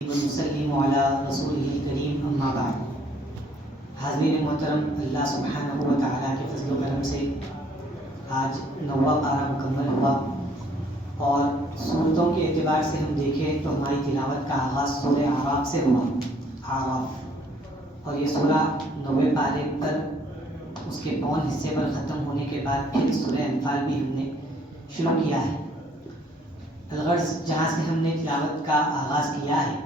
ونسلم علی رسولہ الکریم اما بعد۔ حاضرین محترم، اللہ سبحانہ و تعالیٰ کے فضل و کرم سے آج 9واں پارہ مکمل ہوا، اور صورتوں کے اعتبار سے ہم دیکھیں تو ہماری تلاوت کا آغاز سورہ اعراف سے ہوا، اعراف، اور یہ سورہ 9ویں پارے پر اس کے پون حصے پر ختم ہونے کے بعد پھر سورہ انفال بھی ہم نے شروع کیا ہے۔ الغرض جہاں سے ہم نے تلاوت کا آغاز کیا ہے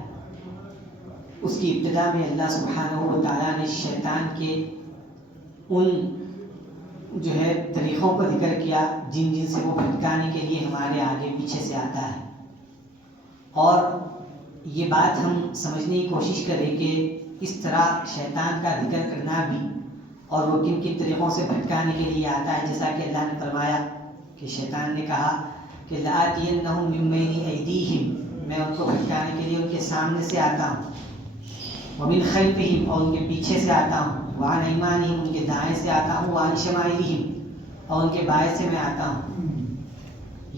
اس کی ابتدا میں اللہ سبحانہ و تعالیٰ نے شیطان کے ان طریقوں کو ذکر کیا جن سے وہ بھٹکانے کے لیے ہمارے آگے پیچھے سے آتا ہے، اور یہ بات ہم سمجھنے کی کوشش کریں کہ اس طرح شیطان کا ذکر کرنا بھی اور وہ کن کن طریقوں سے بھٹکانے کے لیے آتا ہے، جیسا کہ اللہ نے فرمایا کہ شیطان نے کہا کہ لآتینہم من بین ایدیہم، میں ان کو بھٹکانے کے لیے ان کے سامنے سے آتا ہوں، ومن خلفہم، اور ان کے پیچھے سے آتا ہوں، وعن ایمانہم، ان کے دائیں سے آتا ہوں، وعن شمائلہم، اور ان کے بائیں سے میں آتا ہوں۔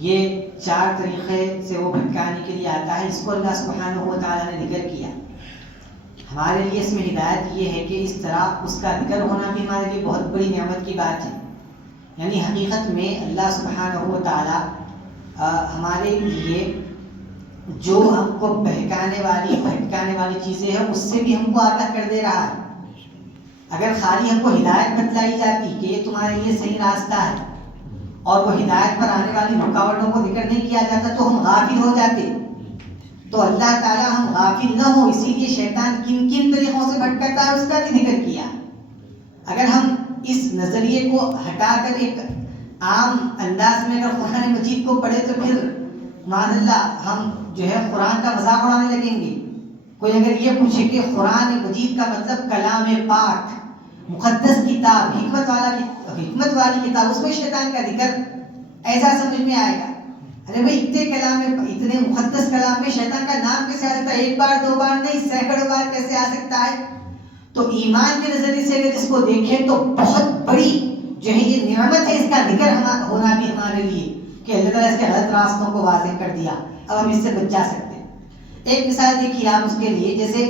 یہ 4 طریقے سے وہ بھٹکانے کے لیے آتا ہے، اس کو اللہ سبحانہ و تعالیٰ نے ذکر کیا۔ ہمارے لیے اس میں ہدایت یہ ہے کہ اس طرح اس کا ذکر ہونا بھی ہمارے لیے بہت بڑی نعمت کی بات ہے، یعنی حقیقت میں اللہ سبحانہ و تعالیٰ ہمارے لیے جو ہم کو بہکانے والی بھٹکانے والی چیزیں ہیں اس سے بھی ہم کو آگاہ کر دے رہا ہے۔ اگر خالی ہم کو ہدایت بتلائی جاتی کہ یہ تمہارے لیے صحیح راستہ ہے اور وہ ہدایت پر آنے والی رکاوٹوں کو ذکر نہیں کیا جاتا تو ہم غافل ہو جاتے، تو اللہ تعالیٰ ہم غافل نہ ہو اسی لیے شیطان کن کن طریقوں سے بھٹکاتا ہے اس کا بھی ذکر کیا۔ اگر ہم اس نظریے کو ہٹا کر ایک عام انداز میں اگر قرآن مجید کو پڑھے تو پھر معاذ اللہ ہم قرآن کا مذاق اڑانے لگیں گے۔ کوئی اگر یہ پوچھے کہ قرآن مجید کا مطلب کلام پاک، مقدس کتاب، حکمت والی کتاب، اس میں شیطان کا ذکر ایسا سمجھ میں آئے گا؟ ارے بھائی اتنے مقدس کلام میں شیطان کا نام کیسے آ سکتا ہے؟ 1 بار 2 بار نہیں، سینکڑوں بار کیسے آ سکتا ہے؟ تو ایمان کے نظریے سے اگر اس کو دیکھیں تو بہت بڑی یہ نعمت ہے اس کا ذکر ہونا بھی ہمارے لیے، کہ اللہ تعالیٰ اس کے غلط راستوں کو واضح کر دیا، اب ہم اس سے بچ جا سکتے ہیں۔ ایک مثال دیکھیے آپ اس کے لیے، جیسے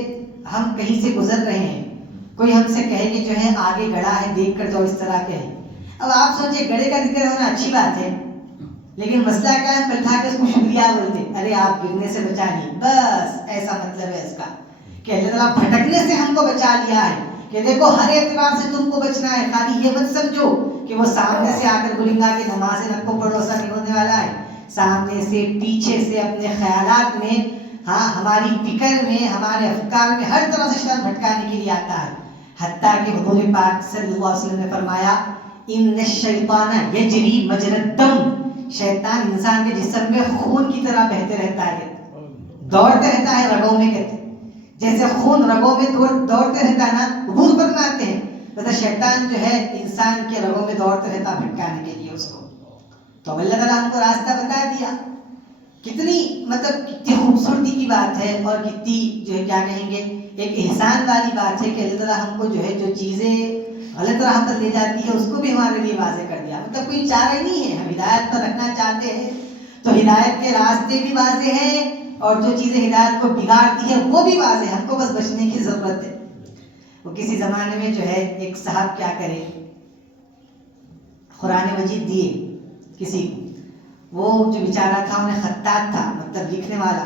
ہم کہیں سے گزر رہے ہیں، کوئی ہم سے کہے کہ آگے گڑھا ہے دیکھ کر جاؤ، اس طرح کہے۔ اب آپ سوچیں گڑھے کا ذکر ہونا اچھی بات ہے، لیکن مسئلہ کیا ہے؟ پلٹا کے اس کو شکریہ بولتے، ارے آپ گرنے سے بچا نہیں، بس ایسا مطلب ہے اس کا کہ اللہ تعالیٰ بھٹکنے سے ہم کو بچا لیا ہے، کہ دیکھو ہر اعتبار سے تم کو بچنا ہے، خالی یہ مت سمجھو کہ وہ سامنے سے آ کر بولیں گا کہ نماز نکو پڑھو، ایسا نہیں ہونے والا ہے۔ سامنے سے، پیچھے سے، اپنے خیالات میں، ہماری فکر میں، ہمارے افکار میں، ہر طرح سے شیطان بھٹکانے کے لیے آتا ہے۔ حتیٰ کہ حضور پاک صلی اللہ علیہ وسلم نے فرمایا ان الشیطان یجری مجری الدم، شیطان انسان کے جسم میں خون کی طرح بہتے رہتا ہے، دوڑتے رہتا ہے رگوں میں، کہتے جیسے خون رگوں میں دوڑتے رہتا ہے نا، حضور فرماتے ہیں ویسے شیطان انسان کے رگوں میں دوڑتے رہتا بھٹکانے کے لیے اس کو۔ تو اللہ تعالیٰ ہم کو راستہ بتا دیا، کتنی خوبصورتی کی بات ہے، اور کتنی کیا کہیں گے ایک احسان والی بات ہے کہ اللہ تعالیٰ ہم کو جو چیزیں غلط راہ پر لے جاتی ہے اس کو بھی ہمارے لیے واضح کر دیا۔ کوئی چارہ ہی نہیں ہے، ہم ہدایت پر رکھنا چاہتے ہیں تو ہدایت کے راستے بھی واضح ہیں، اور جو چیزیں ہدایت کو بگاڑتی ہے وہ بھی واضح ہے، ہم کو بس بچنے کی ضرورت ہے۔ وہ کسی زمانے میں ایک صاحب کیا کرے، قرآن مجید دیے کسی کو، وہ جو بیچارہ تھا انہیں خطاط تھا، مطلب لکھنے والا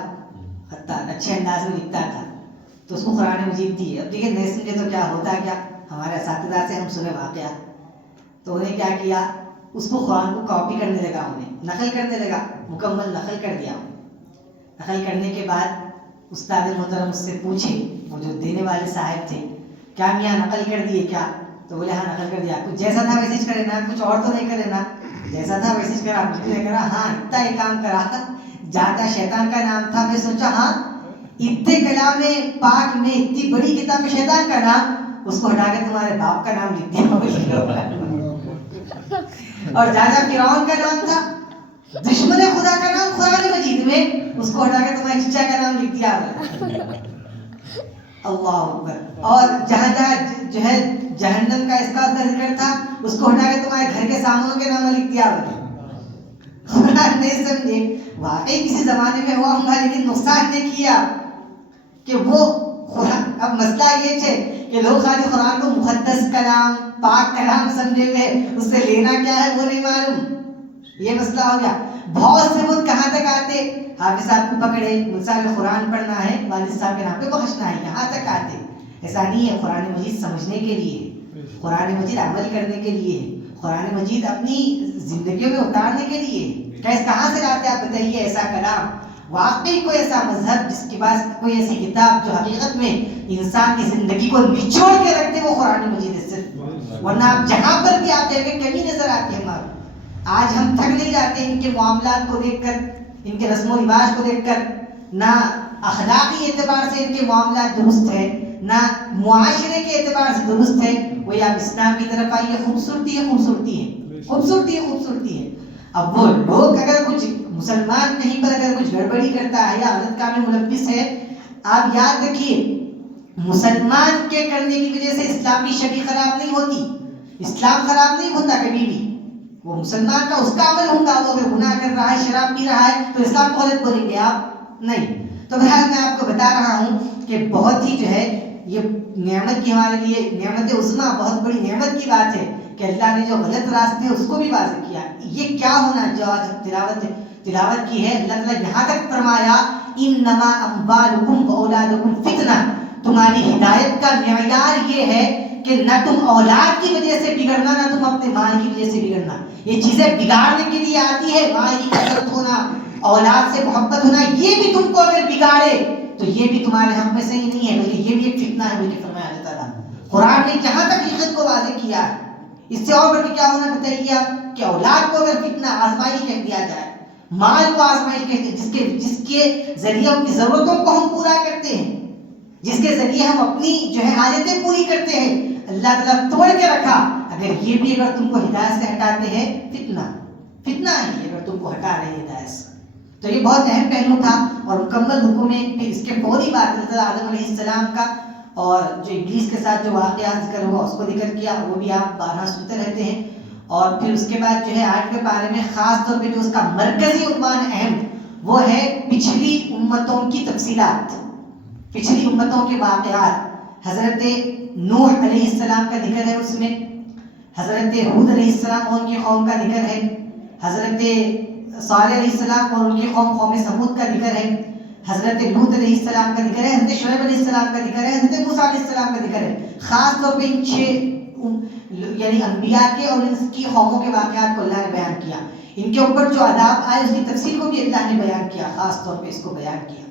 خطاط، اچھے انداز میں لکھتا تھا، تو اس کو قرآن مجید دی۔ اب دیکھیں نہیں سمجھے تو کیا ہوتا ہے، کیا ہمارے اساتذہ سے ہم سنے واقعہ، تو انہیں کیا کیا، اس کو قرآن کو کاپی کرنے لگا، انہیں نقل کرنے لگا، مکمل نقل کر دیا۔ نقل کرنے کے بعد استاد محترم اس سے پوچھے، وہ جو دینے والے صاحب تھے، کیا میاں نقل کر دیے کیا؟ تو بولے ہاں نقل کر دیا، کچھ جیسا تھا ویسے کرے نا، کچھ اور تو نہیں کرے نا؟ جیسا تھا ویسے کرا، کچھ نہیں کرا، ہاں اتنا یہ کام کرا تھا، جاتا شیطان کا نام تھا، میں سوچا ہاں اتنے کلام پاک میں اتنی بڑی کتاب میں شیطان کا نام، اس کو ہٹا کے تمہارے باپ کا نام لکھ دیا۔ اور جاتا فرعون کا نام تھا، دشمن خدا کا نام قرآن مجید میں، اس کو ہٹا کے تمہارے چچا کا نام لکھ دیا۔ اللہ اکبر۔ اور جہاں جہاں جہنم کا اس کا ذکر تھا، اس کو ہٹا کے تمہارے گھر کے سامانوں کے نام لکھ دیا۔ قرآن نہیں سمجھے، واقعی کسی زمانے میں ہوا ہوں گا لیکن نقصان نہیں کیا۔ کہ وہ قرآن، اب مسئلہ یہ ہے کہ لوگ خالی قرآن کو مقدس کلام، پاک کلام سمجھے ہوئے، اس سے لینا کیا ہے وہ نہیں معلوم. یہ مسئلہ ہو گیا. بہت سے خود کہاں تک آتے، حافظ صاحب کو پکڑے، مجھ سے قرآن پڑھنا ہے، والد صاحب کے نام پہ بخشنا ہے، یہاں تک آتے. ایسا نہیں ہے. قرآن مجید سمجھنے کے لیے، قرآن مجید عمل کرنے کے لیے، قرآن مجید اپنی زندگیوں میں اتارنے کے لیے. کہاں سے لاتے آپ بتائیے ایسا کلام؟ واقعی کوئی ایسا مذہب جس کے پاس کوئی ایسی کتاب جو حقیقت میں انسان کی زندگی کو نچوڑ کے رکھتے، وہ قرآن مجید ہے صرف. ورنہ آپ جہاں پر بھی آپ دیکھیں کمی نظر آتی ہے ہمارے. آج ہم تھک نہیں جاتے ان کے معاملات کو دیکھ کر، ان کے رسم و رواج کو دیکھ کر. نہ اخلاقی اعتبار سے ان کے معاملات درست ہے، نہ معاشرے کے اعتبار سے درست ہے. وہی آپ اسلام کی طرف آئیے، خوبصورتی ہے، خوبصورتی ہے، خوبصورتی ہے، خوبصورتی ہے. اب وہ لوگ اگر کچھ مسلمان کہیں پر اگر کچھ گڑبڑی کرتا ہے یا غلط کام میں ملوث ہے، آپ یاد رکھیے مسلمان کے کرنے کی وجہ سے اسلام کی شکل خراب نہیں ہوتی، اسلام خراب نہیں ہوتا کبھی بھی. وہ مسلمان کا اس کا عمل ہوگا. وہ اگر گناہ کر رہا ہے، شراب پی رہا ہے، تو اسلام کو غلط بولیں گے آپ؟ نہیں. تو بہرحال میں آپ کو بتا رہا ہوں کہ بہت ہی جو ہے یہ نعمت کی ہمارے لیے نعمت عظمیٰ، بہت بڑی نعمت کی بات ہے کہ اللہ نے جو غلط راستے اس کو بھی واضح کیا. یہ کیا ہونا جو آج تلاوت کی ہے، اللہ تعالیٰ یہاں تک فرمایا انما اموالکم واولادکم فتنہ. تمہاری ہدایت کا معیار یہ ہے کہ نہ تم اولاد کی وجہ سے بگڑنا، نہ تم اپنے مال کی وجہ سے بگڑنا. یہ چیزیں بگاڑنے کے لیے آتی ہے. مال کی کثرت ہونا، اولاد سے محبت ہونا، یہ بھی تم کو اگر بگاڑے تو یہ بھی تمہارے حق میں صحیح نہیں ہے، بلکہ یہ بھی ایک فتنہ ہے. بلکہ فرمایا اللہ تعالیٰ قرآن نے جہاں تک حقیقت کو واضح کیا ہے. اس سے اور بڑھ کے کیا ہونا بتائیے آپ کہ اولاد کو اگر فتنہ آزمائش کہہ دیا جائے، مال کو آزمائش کہتے ہیں، جس کے ذریعے اپنی ضرورتوں کو ہم پورا کرتے ہیں، جس کے ذریعے ہم اپنی جو ہے حاجتیں پوری کرتے ہیں، اللہ تعالیٰ توڑ کے رکھا. اگر یہ بھی اگر تم کو ہدایت سے ہٹاتے ہیں، فتنہ ہے اگر تم کو ہٹا رہے ہیں ہدایت سے. تو یہ بہت اہم پہلو تھا. اور مکمل حکم ہے پھر اس کے فوری بعد حضرت آدم علیہ السلام کا اور جو ابلیس کے ساتھ جو واقعات ذکر ہوا اس کو ذکر کیا، وہ بھی آپ بارہا سنتے رہتے ہیں. اور پھر اس کے بعد جو ہے 8ویں پارے میں خاص طور پہ جو اس کا مرکزی عنوان اہم وہ ہے پچھلی امتوں کی تفصیلات، پچھلی امتوں کے واقعات. حضرت نوح علیہ السلام کا ذکر ہے اس میں، حضرت ہود علیہ السلام اور ان کی قوم کا ذکر ہے، حضرت صالح علیہ السلام اور ان کی قوم سمود کا ذکر ہے، حضرت لوط علیہ السلام کا ذکر ہے، حضرت شعیب علیہ السلام کا ذکر ہے، حضرت موسیٰ علیہ السلام کا ذکر ہے. خاص طور پہ ان 6 یعنی انبیاء کے اور ان کی قوموں کے واقعات کو اللہ نے بیان کیا. ان کے اوپر جو عذاب آئے اس کی تفصیل کو بھی اللہ نے بیان کیا، خاص طور پہ اس کو بیان کیا.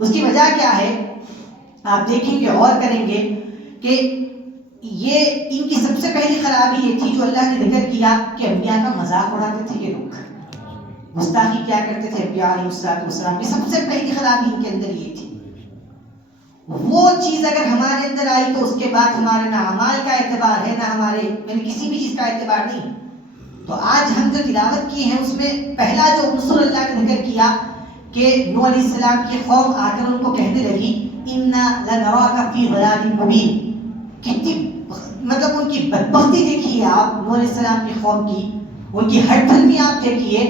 اس کی وجہ کیا ہے آپ دیکھیں گے، غور کریں گے کہ یہ ان کی سب سے پہلی خرابی یہ تھی جو اللہ نے ذکر کیا کہ انبیاء کا مذاق اڑاتے تھے. یہ لوگ گستاخی کیا کرتے تھے انبیاء علیہ السلام کی. سب سے پہلی خرابی ان کے اندر یہ تھی. وہ چیز اگر ہمارے اندر آئی تو اس کے بعد ہمارے نہ اعمال کا اعتبار ہے، نہ ہمارے کسی بھی چیز کا اعتبار نہیں. تو آج ہم جو تلاوت کی ہیں اس میں پہلا جو عنصر اللہ نے ذکر کیا کہ نوح علیہ السلام کی قوم آ کر ان کو کہنے لگی اِنَّا لَنَرَاكَ فِي ضَلَالٍ مُبِينٍ. کتنی مطلب ان کی بدبختی دیکھیے آپ نوح علیہ السلام کی قوم کی، ان کی ہٹ دھرمی آپ دیکھیے.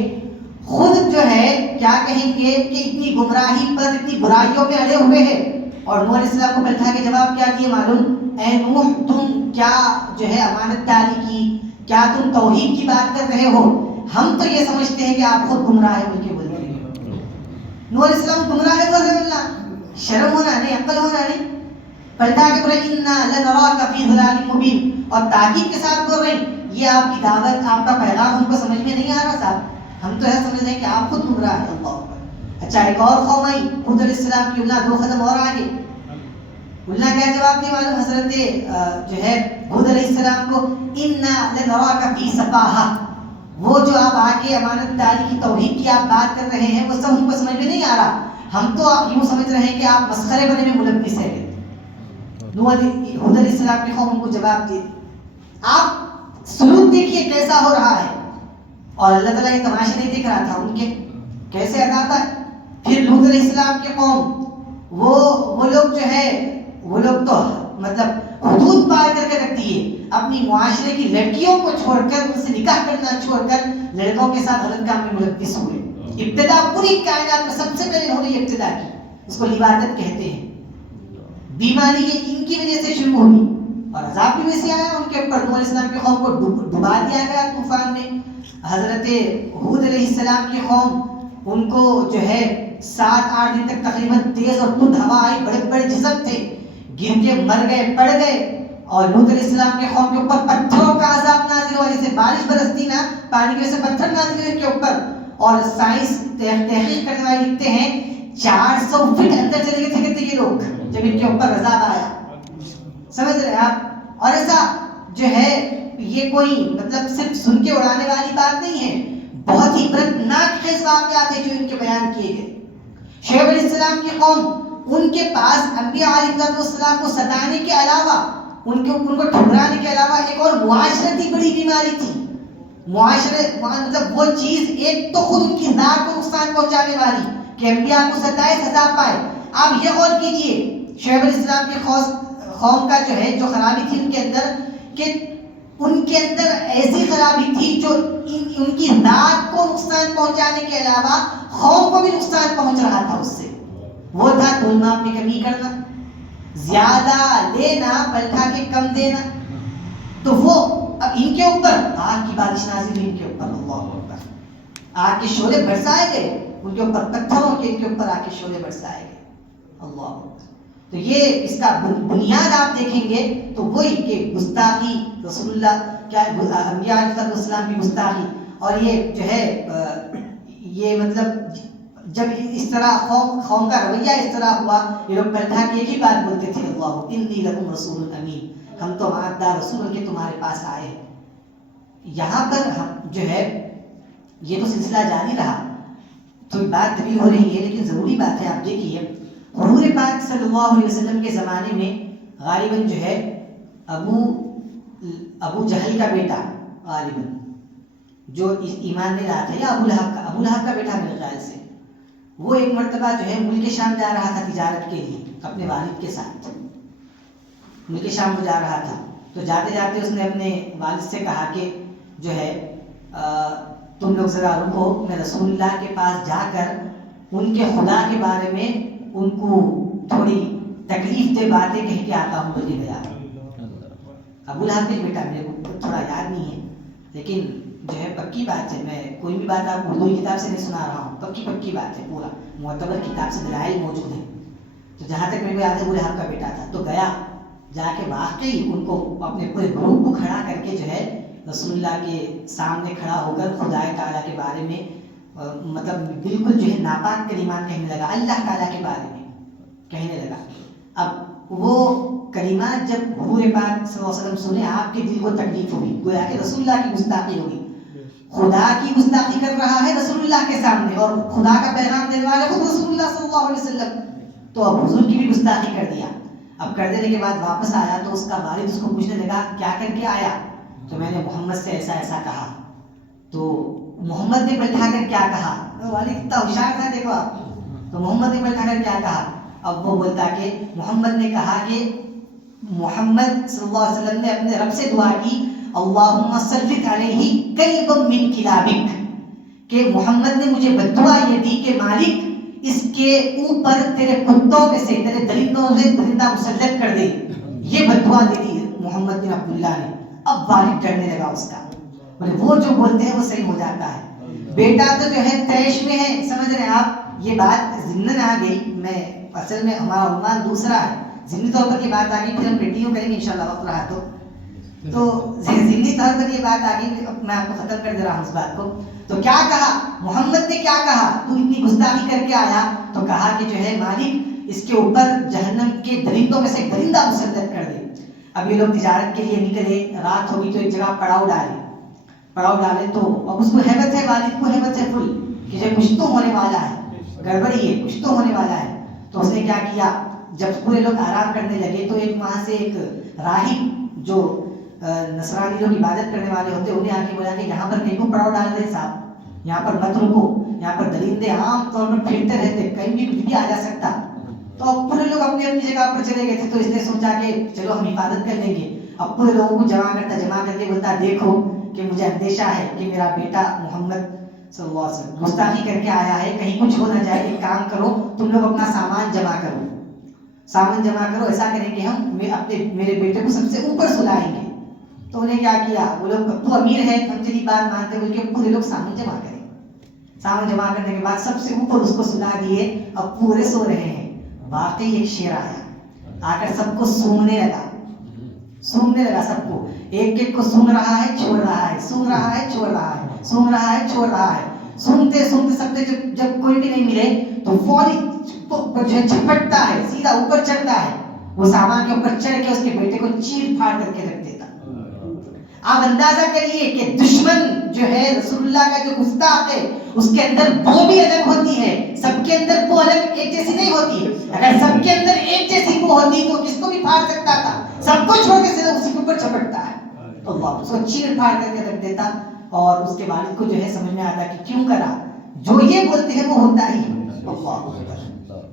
خود جو ہے کیا کہیں گے کہ اتنی گمراہی پر، اتنی برائیوں میں اڑے ہوئے ہیں. اور نوح علیہ السلام کو پلٹا کے جواب کیا دیے معلوم؟ اے نوح تم کیا جو ہے امانت داری کی، کیا تم توحید کی بات کر رہے ہو؟ ہم تو یہ سمجھتے ہیں کہ آپ خود گمراہ ہیں. بول کے بول رہے ہیں نوح علیہ السلام گمراہ ہے، بول رہے اللہ. شرم ہونا نہیں، عقل ہونا نہیں. پلٹا کے بولے اِنَّا لَنَرَاكَ فِي ضَلَالٍ مُبِينٍ. اور تاکید کے ساتھ بول رہے ہیں یہ آپ کی دعوت، آپ کا پیغام ہم کو سمجھ میں نہیں آ رہا صاحب. ہم تو ایسا سمجھ رہے ہیں کہ آپ خود گمراہ ہیں. اللہ اکبر. اچھا ایک اور قوم آئی ہود علیہ السلام کی، اللہ 2 قدم اور آگے. اللہ کیا جواب دیا معلوم؟ حضرت جو ہے ہود علیہ السلام کو اِنَّا لَنَرَاكَ فِي سَفَاهَةٍ. وہ جو آپ آگے امانت داری کی، توحید کی آپ بات کر رہے ہیں وہ سب ہم کو سمجھ میں نہیں آ رہا. ہم تو یوں سمجھ رہے ہیں کہ آپ مسخرے بنے میں ملوث ہیں. ہود علیہ السلام کی قوم کو جواب دی. آپ سلوک دیکھیے کیسا ہو رہا ہے. اور اللہ تعالیٰ یہ تماشا نہیں دیکھ رہا تھا ان کے کیسے ادا تھا. پھر لوط علیہ السلام کی قوم وہ لوگ جو ہے وہ لوگ تو مطلب حدود پار کر کے رکھ دیے. اپنی معاشرے کی لڑکیوں کو چھوڑ کر، ان سے نکاح کرنا چھوڑ کر لڑکوں کے ساتھ غلط کام میں ملوث ہوئے. ابتدا پوری کائنات میں سب سے پہلے انہوں نے ابتدا کی. اس کو لواطت کہتے ہیں. بیماری یہ ان کی وجہ سے شروع ہوئی اور عذاب بھی ویسے آیا ان کے اوپر. نوح علیہ السلام کی قوم کو ڈبا دیا گیا طوفان میں. حضرت ہود علیہ السلام کی قوم ان کو جو ہے 7-8 دن تک تقریباً تیز اور تند ہوا آئی, بڑے بڑے جسم تھے, گر کے مر گئے, پڑ گئے. اور لوط علیہ السلام کے قوم کے اوپر پتھروں کا عذاب نازل ہوا, جیسے بارش برستی نا پانی کی وجہ سے پتھر نازل ہوئے ان کے اوپر. اور سائنس تحقیق کرنے والے لکھتے ہیں 400 فٹ اندر چلے گئے تھے یہ لوگ جب ان کے اوپر عذاب آیا. سمجھ رہے آپ؟ اور ایسا جو ہے یہ کوئی مطلب صرف سن کے اڑانے والی بات نہیں ہے, بہت ہی عبرتناک خیز واقعات ہیں جو ان کے بیان کیے گئے. شعیب علیہ السلام کی قوم ان کے پاس انبیاء علیہ السلام کو ستانے کے علاوہ ان کو ٹھکرانے کے علاوہ ایک اور معاشرتی بڑی بیماری تھی. مطلب وہ چیز ایک تو خود ان کی ذات کو نقصان پہنچانے والی کہ انبیاء کو ستائے سزا پائے. آپ یہ غور کیجئے شعیب علیہ السلام کے قوم کا جو ہے جو خرابی تھی ان کے اندر کہ ان کے اندر ایسی خرابی تھی جو ان کی ذات کو نقصان پہنچانے کے علاوہ قوم کو بھی نقصان پہنچ رہا تھا. اس سے وہ تھا تول ناپ میں کمی کرنا, زیادہ لینا پلٹا کے کم دینا. تو وہ اب ان کے اوپر آگ کی بارش نازل ہوئی, ان کے اوپر اللہ اکبر آگ کے شعلے برسائے گئے, ان کے اوپر پتھروں کے ان کے اوپر آگ کے شعلے برسائے گئے. اللہ اکبر. تو یہ اس کا بنیاد آپ دیکھیں گے تو وہی کہ گستاخی رسول اللہ کیا انبیاء علیہ السلام کی گستاخی. اور یہ جو ہے یہ مطلب جب اس طرح قوم کا رویہ اس طرح ہوا, یہ لوگ پلٹا کے ایک ہی بات بولتے تھے اللہ انی لکم رسول امین, ہم تو امانتدار رسول کے تمہارے پاس آئے. یہاں پر ہم جو ہے یہ تو سلسلہ جاری رہا, تو بات طویل ہو رہی ہے لیکن ضروری بات ہے. آپ دیکھیے حضور پاک صلی اللہ علیہ وسلم کے زمانے میں غالباً جو ہے ابو جہل کا بیٹا غالباً جو ایمان لے رہا تھا, یا ابو لہب کا بیٹا میرے خیال سے, وہ ایک مرتبہ جو ہے ملک شام جا رہا تھا تجارت کے لیے اپنے والد کے ساتھ. ملک شام کو جا رہا تھا تو جاتے جاتے اس نے اپنے والد سے کہا کہ جو ہے تم لوگ ذرا رکو, میں رسول اللہ کے پاس جا کر ان کے خدا کے بارے میں ان کو تھوڑی تکلیف دہ باتیں کہہ کے آتا ہوں. مجھے گیا ابو لہب کا بیٹا, میرے کو تھوڑا یاد نہیں ہے لیکن جو ہے پکی بات ہے, میں کوئی بھی بات آپ اردو کتاب سے نہیں سنا رہا ہوں, پکی بات ہے, پورا معتبر کتاب سے دلائل موجود ہیں. تو جہاں تک میرے کو یاد ہے ابو لہب کا بیٹا تھا. تو گیا, جا کے واقعی ان کو اپنے پورے گروپ کو کھڑا کر کے جو ہے رسول اللہ کے سامنے کھڑا ہو کر خدا تعالیٰ کے بارے میں مطلب بالکل جو ہے ناپاک کلمات کہنے لگا, اللہ تعالیٰ کے بارے میں کہنے لگا. اب وہ کلمات جب حضور پاک صلی اللہ علیہ وسلم سنے, آپ کے دل کو تکلیف ہوئی, گویا کہ رسول اللہ کی گستاخی ہوئی. خدا کی گستاخی کر رہا ہے رسول اللہ کے سامنے, اور خدا کا پیغام دینے والے خود رسول اللہ صلی اللہ علیہ وسلم. تو اب حضور کی بھی گستاخی کر دیا. اب کر دینے کے بعد واپس آیا تو اس کا والد اس کو پوچھنے لگا کیا کر کے آیا؟ تو میں نے محمد سے ایسا ایسا کہا. تو محمد نے پلٹا کر کیا کہا؟ والد کتنا ہوشیار تھا دیکھو آپ. تو محمد نے پلٹا کر کیا کہا؟ اب وہ بولتا کہ محمد نے کہا کہ محمد صلی اللہ علیہ وسلم نے اپنے رب سے دعا کی اللہم سلط علیہ کلبا من کلابک, کہ محمد نے مجھے بددعا یہ دی کہ مالک اس کے اوپر تیرے کتوں میں سے, تیرے درندوں سے درندہ مسلط کر دے. یہ بددعا دے دی محمد بن عبداللہ نے. اب والد ڈرنے لگا اس کا, بولے وہ جو بولتے ہیں وہ صحیح ہو جاتا ہے. بیٹا تو جو ہے تیش میں ہے, سمجھ رہے ہیں آپ, یہ بات ضمن آ گئی. میں اصل میں ہمارا عنوان دوسرا ہے, ضمنی طور پر یہ بات آ گئی, پھر ہم کنٹینیو کریں گے انشاءاللہ وقت رہا تو ضمنی طور پر یہ بات آ گئی, میں آپ کو ختم کر دے رہا ہوں اس بات کو. تو کیا کہا محمد نے, کیا کہا, تو اتنی گستاخی کر کے آیا. تو کہا کہ جو ہے مالک اس کے اوپر جہنم کے درندوں میں سے ایک درندہ مسلط کر دے. اب یہ لوگ تجارت کے لیے نکلے, رات ہوگی تو ایک جگہ پڑاؤ ڈالے تو اب اس کو ہیبت ہے, والد کو ہیبت ہے فل کہ جو کچھ تو ہونے والا ہے, گڑبڑی ہے, کچھ تو ہونے والا ہے. تو اس نے کیا کیا, جب پورے لوگ آرام کرنے لگے تو ایک وہاں سے ایک راہب جو نصرانی لوگ عبادت کرنے والے ہوتے, انہیں آ کے بولا کہ یہاں پر کہیں کو پڑاؤ ڈال دیں صاحب, یہاں پر مت رکو, یہاں پر درندے عام طور پر پھرتے رہتے, کہیں بھی کچھ بھی آ جا سکتا. تو اب پورے لوگ اپنی اپنی جگہ پر چلے گئے تھے. تو اس نے سوچا کہ چلو ہم حفاظت کر لیں گے. اب پورے لوگوں کو جمع کر کے بولتا دیکھو کہ مجھے اندیشہ ہے کہ میرا بیٹا محمد صلی اللہ علیہ وسلم گستاخی کر کے آیا ہے, کہیں کچھ ہو نہ جائے. ایک کام کرو, تم لوگ اپنا سامان جمع کرو, سامان جمع کرو, ایسا کریں گے ہم میرے بیٹے کو سب سے اوپر سلائیں گے. تو انہیں کیا کیا, وہ لوگ تو امیر ہے, ہم تیری بات مانتے بول کے پورے لوگ سامان جمع کریں. سامان جمع کرنے کے بعد سب سے اوپر اس کو سلا دیے, اب پورے سو رہے ہیں. واقعی ایک شیر آیا, آ کر سب کو سونگنے لگا سب کو, ایک ایک کو سونگ رہا ہے چھوڑ رہا ہے, سونگ رہا ہے چھوڑ رہا ہے, سونگ رہا ہے چھوڑ رہا ہے. سونگتے سب سے جب کوئی بھی نہیں ملے تو فوری جو ہے جھپٹتا ہے, سیدھا اوپر چڑھتا ہے, وہ سامان کے اوپر چڑھ کے اس کے بیٹے کو چیر پھاڑ کر کے رکھ دیتا. آپ اندازہ کریے کہ دشمن جو ہے رسول اللہ کا جو گستاخ ہے, اس کے اندر بو بھی الگ ہوتی ہے, سب کے اندر بو الگ ایک جیسی نہیں ہوتی. اگر سب کے اندر ایک جیسی بو ہوتی تو کس کو بھی پھاڑ سکتا تھا, سب کو چھوڑ کے سیدھا اسی کے اوپر چپٹتا ہے. اللہ اس کو چیر پھاڑ کر کے رکھ دیتا. اور اس کے والد کو جو ہے سمجھ میں آتا کہ کیوں کرا, جو یہ بولتے ہیں وہ ہوتا ہی. اللہ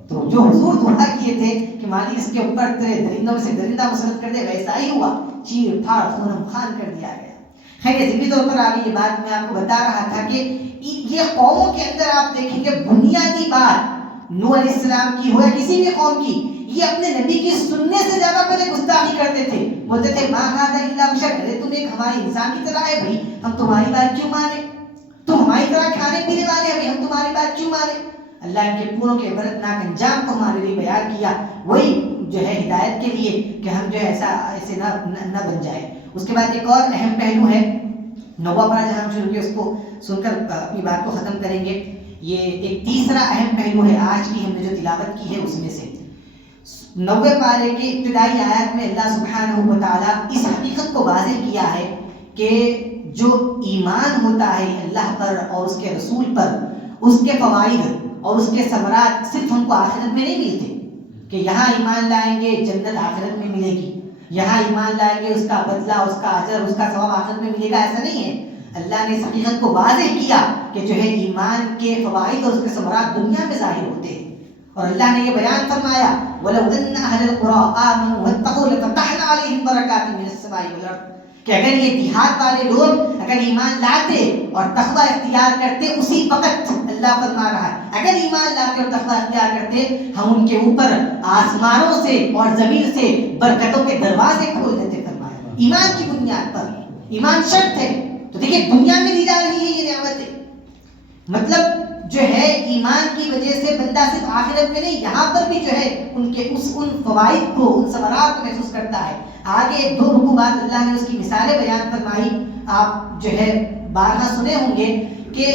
تو جو حضور دعا کیے تھے کہ مالک اس کے اوپر تیرے درندوں میں سے درندہ مسلط کر دے, ویسا ہی ہوا, چیر پھاڑ خونم خان کر دیا گیا. خیر یہ ذکری طور پر آگے یہ بات میں آپ کو بتا رہا تھا کہ یہ قوموں کے اندر آپ دیکھیں گے بنیادی بات نوح علیہ السلام کی ہو یا کسی بھی قوم کی, یہ اپنے نبی کی سننے سے زیادہ پہلے گستاخی کرتے تھے. بولتے تھے ما ھذا الا بشر, ارے تم ایک ہمارے انسان کی طرح ہے بھائی, ہم تمہاری بات کیوں مانے, تم ہماری طرح کھانے پینے والے ہیں, ہم تمہاری بات کیوں مانے. اللہ ان کے پوروں کے عبرتناک انجام کو ہمارے لیے بیان کیا, وہی جو ہے ہدایت کے لیے کہ ہم جو ہے ایسے نہ بن جائے. اس کے بعد ایک اور اہم پہلو ہے, نوواں پارہ جہاں ہم شروع کیے اس کو سن کر اپنی بات کو ختم کریں گے. یہ ایک تیسرا اہم پہلو ہے آج کی ہم نے جو تلاوت کی ہے اس میں سے. 90 پارے کے ابتدائی آیات میں اللہ سبحانہ و تعالیٰ اس حقیقت کو واضح کیا ہے کہ جو ایمان ہوتا ہے اللہ پر اور اس کے رسول پر, اس کے فوائد اور اس کے ثمرات صرف ہم کو آخرت میں نہیں ملتے کہ یہاں ایمان لائیں گے جنت آخرت میں ملے گی, یہاں ایمان لائیں گے اس کا بدلہ, اس کا اجر, اس کا ثواب آخرت میں ملے گا, ایسا نہیں ہے. اللہ نے اس حقیقت کو واضح کیا کہ جو ہے ایمان کے فوائد اور اس کے ثمرات دنیا میں ظاہر ہوتے ہیں. اور اللہ نے یہ بیان فرمایا وَلَوْ أَنَّ أَهْلَ الْقُرَىٰ آمَنُوا وَاتَّقُوا لَفَتَحْنَا عَلَيْهِمْ بَرَكَاتٍ مِّنَ السَّمَاءِ وَالْأَرْضِ, کہ اگر یہ دیہات والے لوگ اگر ایمان لاتے اور تقویٰ اختیار کرتے, اسی وقت اللہ فرما رہا ہے اگر ایمان لاتے اور تقویٰ اختیار کرتے, ہم ان کے اوپر آسمانوں سے اور زمین سے برکتوں کے دروازے کھول دیتے. فرمایا ایمان کی بنیاد پر, ایمان شرط ہے. تو دیکھیں دنیا میں دی جا رہی ہے یہ نعمتیں, مطلب جو ہے ایمان کی وجہ سے بندہ صرف آخرت میں نہیں یہاں پر بھی جو ہے ان فوائد کو, ان ثمرات کو محسوس کرتا ہے. آگے 2 رکوع بعد اللہ نے اس کی مثالیں بیان فرمائی. آپ جو ہے بارہا سنے ہوں گے کہ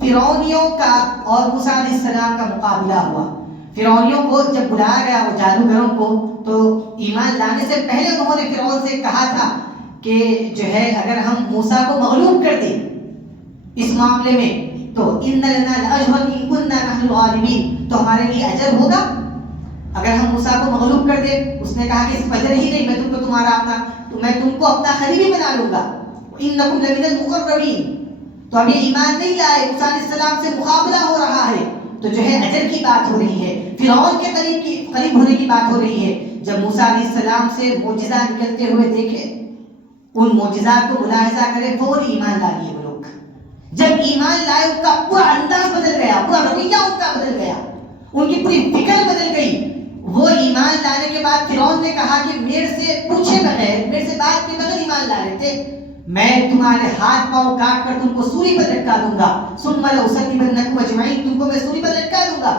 فرعونیوں کا اور موسیٰ علیہ السلام کا مقابلہ ہوا. فرعونیوں کو جب بلایا گیا وہ جادوگروں کو, تو ایمان لانے سے پہلے انہوں نے فرعون سے کہا تھا کہ جو ہے اگر ہم موسیٰ کو مغلوب کر دیں اس معاملے میں تو ان لنا لاجرا ان كنا نحن الغالبین, تو ہمارے لیے اجر ہوگا اگر ہم موسیٰ کو مغلوب کر دیں. اس نے کہا کہ اس اجر ہی نہیں, میں تم کو اپنا قریبی بنا لوں گا. انکم لمن المقربین, تو اب یہ ایمان نہیں لائے, موسیٰ علیہ السلام سے مقابلہ ہو رہا ہے, تو جو ہے اجر کی بات ہو رہی ہے, فرعون کے قریب ہونے کی بات ہو رہی ہے. جب موسیٰ علیہ السلام سے معجزات نکلتے ہوئے دیکھے, ان معجزات کو ملاحظہ کرے, فوری ایمان لا لیے وہ لوگ. جب ایمان لائے ان کا پورا انداز بدل گیا, پورا رویہ ان کا بدل گیا, ان کی پوری فکر بدل گئی. وہ ایمان لانے کے بعد فرعون نے کہا کہ میرے سے پوچھے بغیر, میرے سے بات کے بغیر ایمان لا لیتے, میں تمہارے ہاتھ پاؤں کاٹ کر تم کو سولی پر لٹکا دوں گا. ثم لأصلبنکم اجمعین, تم کو میں سولی پر لٹکا دوں گا.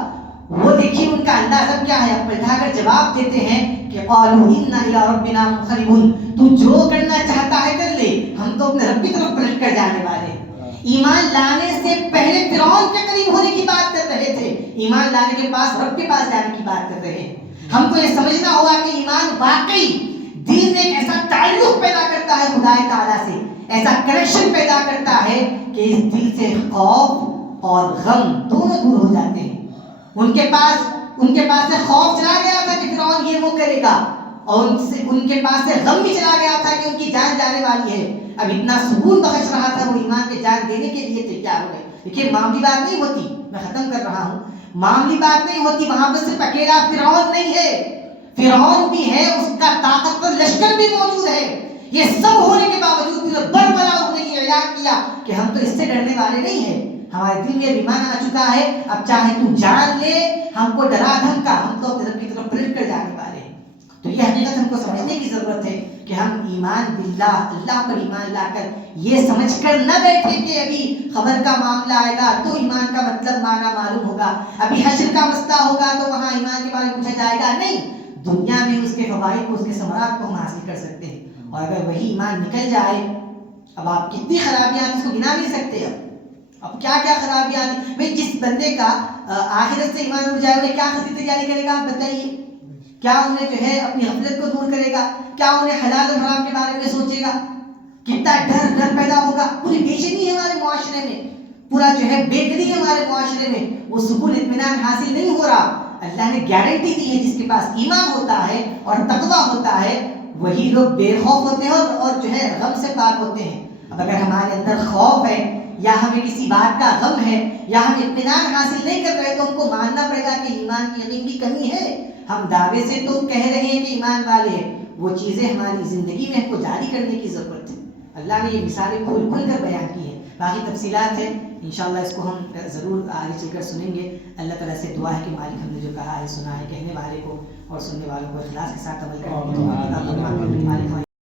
وہ دیکھیے ان کا انداز اب کیا ہے, اب پلٹا کر جواب دیتے ہیں کہ قالوا انا الی ربنا منقلبون, تو جو کرنا چاہتا ہے کر لے, ہم تو اپنے رب کی طرف پلٹ کر جانے والے ہیں. ایمان لانے سے پہلے فرعون کے قریب ہونے کی بات کر رہے تھے, ایمان لانے کے پاس رب کے پاس جانے کی بات کر رہے ہیں. ہم کو یہ سمجھنا ہوگا کہ ایمان واقعی دل میں ایک ایسا تعلق پیدا کرتا ہے خدا تعالیٰ سے, ایسا کنیکشن پیدا کرتا ہے کہ اس دل سے خوف اور غم دونوں دور ہو جاتے ہیں. ان کے پاس سے خوف چلا گیا تھا کہ فرعون یہ وہ کرے گا, اور ان کے پاس سے غم بھی چلا گیا تھا کہ ان کی جان جانے والی ہے. اب اتنا سکون بخش رہا تھا, وہ ایمان کے جان دینے کے لیے تیار ہو گئے. دیکھیے معمولی بات نہیں ہوتی, میں ختم کر رہا ہوں, معمولی بات نہیں ہوتی. وہاں پہ صرف اکیلا فرعون نہیں ہے, فرعون بھی ہے, اس کا طاقتور لشکر بھی موجود ہے. یہ سب ہونے کے باوجود بھی بربلا انہوں نے یہ اعلان کیا کہ ہم تو اس سے ڈرنے والے نہیں ہیں, ہمارے دل میں ایمان آ چکا ہے, اب چاہے تو جان لے, ہم کو ڈرا دھمکا, ہم تو اپنے رب کی طرف پلٹ کر جانے والے. تو یہ حقیقت ہم کو سمجھنے کی ضرورت ہے کہ ہم ایمان باللہ، اللہ پر ایمان لا کر یہ سمجھ کر نہ بیٹھے کہ ابھی خبر کا معاملہ آئے گا تو ایمان کا مطلب معنی معلوم ہوگا، ابھی حشر کا مسئلہ ہوگا تو وہاں ایمان کے بارے میں پوچھا جائے گا. نہیں، دنیا میں اس کے فوائد کو، اس کے ثمرات کو ہم حاصل کر سکتے ہیں. اور اگر وہی ایمان نکل جائے، اب آپ کتنی خرابیاں اس کو گنا نہیں سکتے. اب کیا کیا خرابیاں آتی بھائی. جس بندے کا آخرت سے ایمان اٹھ جائے انہیں کیا خاصی تیاری کرے گا آپ بتائیے؟ کیا انہیں جو ہے اپنی غفلت کو دور کرے گا؟ کیا انہیں حلال و حرام کے بارے میں سوچے گا؟ کتنا ڈر پیدا ہوگا. پوری بے چینی ہے ہمارے معاشرے میں، پورا جو ہے بے قدری ہے ہمارے معاشرے میں، وہ سکون اطمینان حاصل نہیں ہو رہا. اللہ نے گارنٹی دی ہے جس کے پاس ایمان ہوتا ہے اور تقویٰ ہوتا ہے وہی لوگ بے خوف ہوتے ہیں اور جو ہے غم سے پاک ہوتے ہیں. اب اگر ہمارے اندر خوف ہے یا ہمیں کسی بات کا غم ہے یا ہم اطمینان حاصل نہیں کر رہے تو ہم کو ماننا پڑے گا کہ ایمان کی یقین کی کمی ہے. ہم دعوے سے تو کہہ رہے ہیں کہ ایمان والے ہیں، وہ چیزیں ہماری زندگی میں ہم کو جاری کرنے کی ضرورت ہے. اللہ نے یہ مثالیں کھول کر بیان کی ہیں. باقی تفصیلات ہیں انشاءاللہ اس کو ہم ضرور آگے چل کر سنیں گے. اللہ تعالیٰ سے دعا ہے کہ مالک ہم نے جو کہا ہے سنا ہے، کہنے والے کو اور سننے والوں کو اخلاص کے ساتھ عمل کرنے کی توفیق عطا فرما.